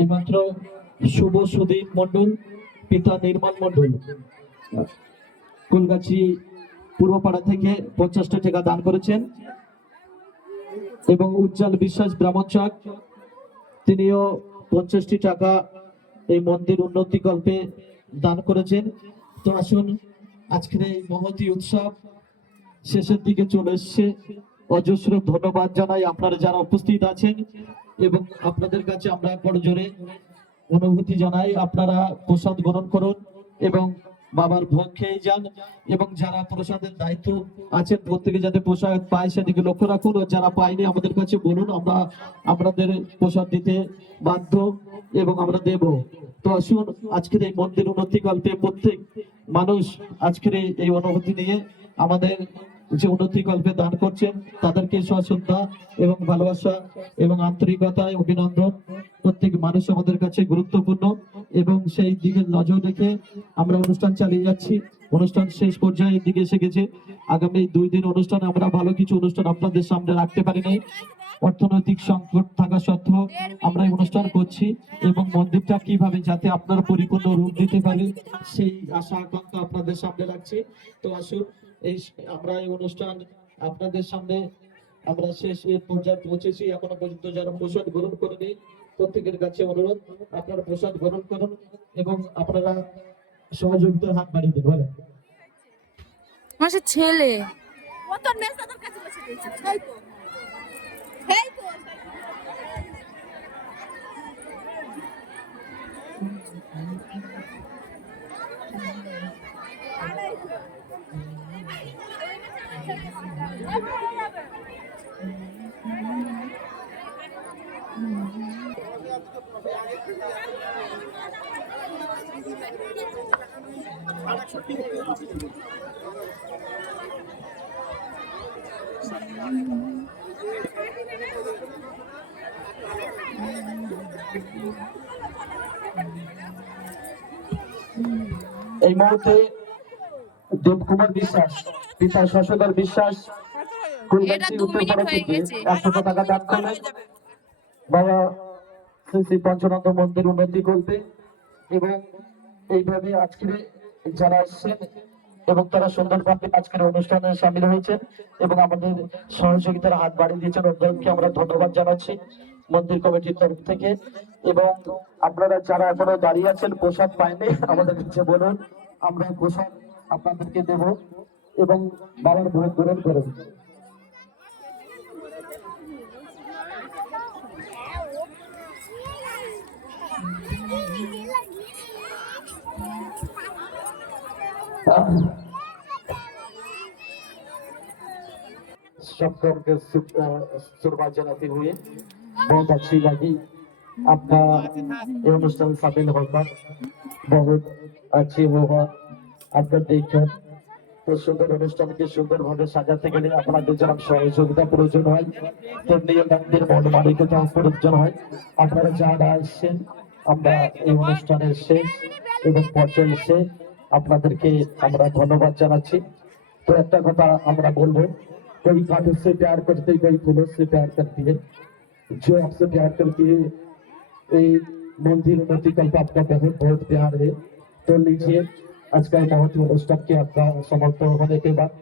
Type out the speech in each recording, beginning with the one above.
এইমাত্র শুভ সুদীপ মন্ডল, পিতা নির্মল মন্ডল কুলগাছি পূর্বপাড়া থেকে 50টা টাকা দান করেছেন, এবং উজ্জ্বল বিশ্বাস ব্রাহ্মণচাক তিনিও 50টি টাকা এই মন্দির উন্নতি কল্পে দান করেছেন। তো আসুন, আজকের এই মহতী উৎসব শেষের দিকে চলে এসছে। অজস্র ধন্যবাদ জানাই আপনারা যারা উপস্থিত আছেন, এবং আপনাদের কাছে আমরা বড় জোরে অনুভূতি জানাই। আপনারা প্রসাদ গ্রহণ করুন এবং বাবার ভোগ খেয়ে যান, এবং যারা প্রসাদের দায়িত্ব আছেন প্রত্যেকে যাতে প্রসাদ পায় সেদিকে লক্ষ্য রাখুন, ও যারা পায়নি আমাদের কাছে বলুন, আমরা আপনাদের প্রসাদ দিতে বাধ্য এবং আমরা দেব। তো আসুন, আজকের এই মন্দির উন্নতি কল্পে প্রত্যেক মানুষ আজকের এই অনুভূতি নিয়ে আমাদের যে উন্নতি কল্পে দান করছেন তাদেরকে সশ্রদ্ধা এবং ভালোবাসা এবং আন্তরিকতায় অভিনন্দন। প্রত্যেক মানুষ আমাদের কাছে গুরুত্বপূর্ণ, এবং সেই দিকে নজর রেখে আমরা অনুষ্ঠান চালিয়ে যাচ্ছি। অনুষ্ঠান শেষ পর্যায়ের দিকে এসে গেছে। আগামী 2 দিন অনুষ্ঠানে আমরা ভালো কিছু অনুষ্ঠান আপনাদের সামনে রাখতে পারি নাই, অর্থনৈতিক সংকট থাকা সত্ত্বেও আমরা এই অনুষ্ঠান করছি, এবং মন্দিরটা কিভাবে যাতে আপনারা পরিপূর্ণ রূপ দিতে পারে সেই আশা আকাঙ্ক্ষা আপনাদের সামনে রাখছি। তো আসুন, আমরা এই অনুষ্ঠান আপনাদের সামনে আমরা শেষ পর্যায়ে পৌঁছেছি। এখনো পর্যন্ত যারা প্রসাদ গ্রহণ করেনি প্রত্যেকের কাছে অনুরোধ, আপনারা প্রসাদ গ্রহণ করুন এবং আপনারা সহযোগিতার হাত বাড়িয়ে দিন। বলেন আমার ছেলে এই মুহূর্তে দেবকুমার বিশ্বাস, পিতা শশধর বিশ্বাস কুলগাছি উত্তরপাড়া থেকে 100 টাকা দান করলেন বাবা শ্রী শ্রী পঞ্চনন্দ মন্দির উন্নতি করতে। এবং এইভাবে আজকের যারা আসছেন এবং তারা সুন্দরভাবে আজকের অনুষ্ঠানে সামিল হয়েছেন এবং আমাদের সহযোগিতার হাত বাড়িয়ে দিয়েছেন, ওদেরকে আমরা ধন্যবাদ জানাচ্ছি মন্দির কমিটির তরফ থেকে। এবং আপনারা যারা এখনো দাঁড়িয়ে আছেন প্রসাদ পায়নি আমাদের কাছে বলুন, আমরা প্রসাদ আপনাদেরকে দেব এবং বাবার ভোগ গ্রহণ করুন। सबको शुरुआत जनाते हुए बहुत अच्छी लगी आपका ये अनुष्ठान शामिल होकर, बहुत अच्छी होगा आपका देखकर। तो सुंदर अनुष्ठान के सुंदर भावे সাজাতে গেলে আপনাদের যেমন সহযোগিতা প্রয়োজন হয় তেমনি মন্দির মঠমালিকতাও প্রয়োজন হয়। আপনারা যারা আসছেন আমরা এই অনুষ্ঠানের শেষ এবং পর্যায়ে এসে আপনাদেরকে আমরা ধন্যবাদ জানাচ্ছি। তো একটা কথা আমরা বলবো, कोई कांटों से प्यार करते कोई फूलों से प्यार करती है, जो आपसे प्यार करती है ये मंदिर उन्नति कल्प आपका बहुत बहुत प्यार है। तो लीजिए आज का बहुत অনুষ্ঠান के आपका समाप्त होने के बाद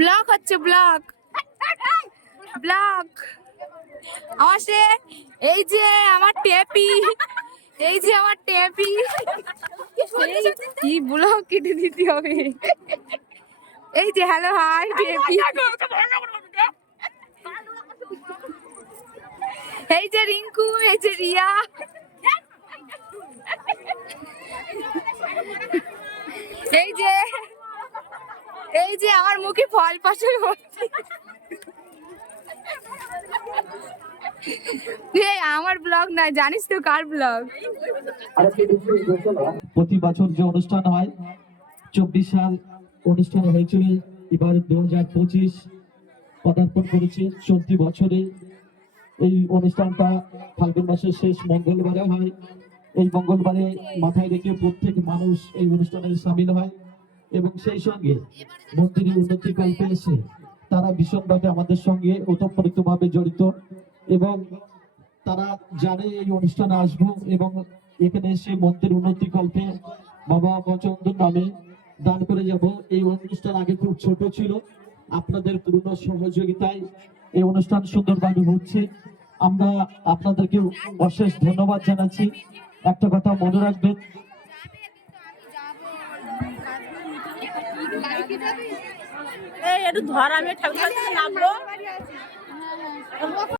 ব্লক হচ্ছে ব্লক ব্লক আমার সে এই যে আমার টেপি, এই যে আমার টেপি, কি ব্লক কেটে দিতে হবে। এই যে হ্যালো হাই টেপি, এই যে রিঙ্কু, এই যে রিয়া, এই যে আমার মুখে ফল পাশে ভর্তি। আমার ব্লগ না, জানিস তো কার ব্লগ। প্রতি বছর যে অনুষ্ঠান হয় 24 সাল অনুষ্ঠান হয়েছিল, এবার 2025 পদার্পণ করেছে। চলতি বছরে এই অনুষ্ঠানটা ফাল্গুন মাসের শেষ মঙ্গলবারে হয়। এই মঙ্গলবারে মাথায় রেখে প্রত্যেক মানুষ এই অনুষ্ঠানে সামিল হয় এবং সেই সঙ্গে মন্দিরের উন্নতি কল্পে এসে তারা ভীষণভাবে আমাদের সঙ্গে ওতপ্রোতভাবে জড়িত এবং তারা জানে এই অনুষ্ঠানে আসবো এবং এখানে এসে মন্দির উন্নতি কল্পে বাবা বচন্দর নামে দান করে যাব। এই অনুষ্ঠান আগে খুব ছোট ছিল, আপনাদের পূর্ণ সহযোগিতায় এই অনুষ্ঠান সুন্দরভাবে হচ্ছে। আমরা আপনাদেরকে অশেষ ধন্যবাদ জানাচ্ছি। একটা কথা মনে রাখবেন, এই একটু ধর, আমি ঠাকুর নামবো।